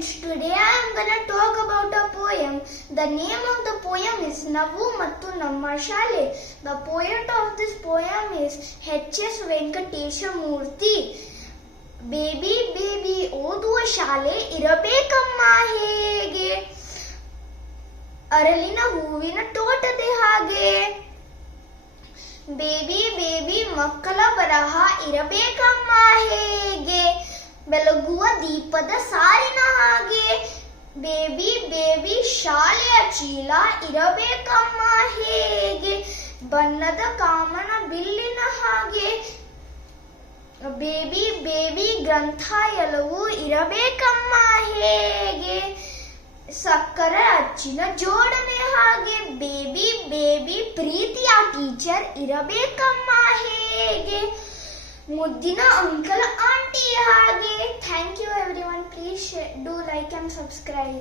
friends, today I am gonna talk about a poem. The name of the poem is Navu Mattu Namma Shale. The poet of this poem is H.S. Venkatesha Murthy. Baby baby ಓದುವ ಶಾಲೆ ಇರಬೇಕಮ್ಮ ಹೇಗೆ, ಅರಳಿನ ಹೂವಿನ ತೋಟದೆ ಹಾಗೆ. Baby baby ಮಕ್ಕಳ ಬರಹ ಇರಬೇಕಮ್ಮ ಹೇಗೆ, ಬೆಳಗುವ ದೀಪದ ಸಾರಿನ ಹಾಗೆ. ಬೇಬಿ ಬೇಬಿ ಶಾಲೆಯ ಚೀಲ ಇರಬೇಕಮ್ಮ ಹೇಗೆ, ಬಣ್ಣದ ಕಾಮನ ಬಿಲ್ಲಿನ ಹಾಗೆ. ಬೇಬಿ ಬೇಬಿ ಗ್ರಂಥ ಎಲ್ಲವೂ ಇರಬೇಕಮ್ಮ ಹೇಗೆ, ಸಕ್ಕರೆ ಅಚ್ಚಿನ ಜೋಡಣೆ ಹಾಗೆ. ಬೇಬಿ ಬೇಬಿ ಪ್ರೀತಿಯ ಟೀಚರ್ ಇರಬೇಕಮ್ಮ ಹೇಗೆ, ಮುದ್ದಿನ ಅಂಕಲ್ ಆಂಟಿ ಹಾಗೆ. Thank you everyone. Please do like and subscribe.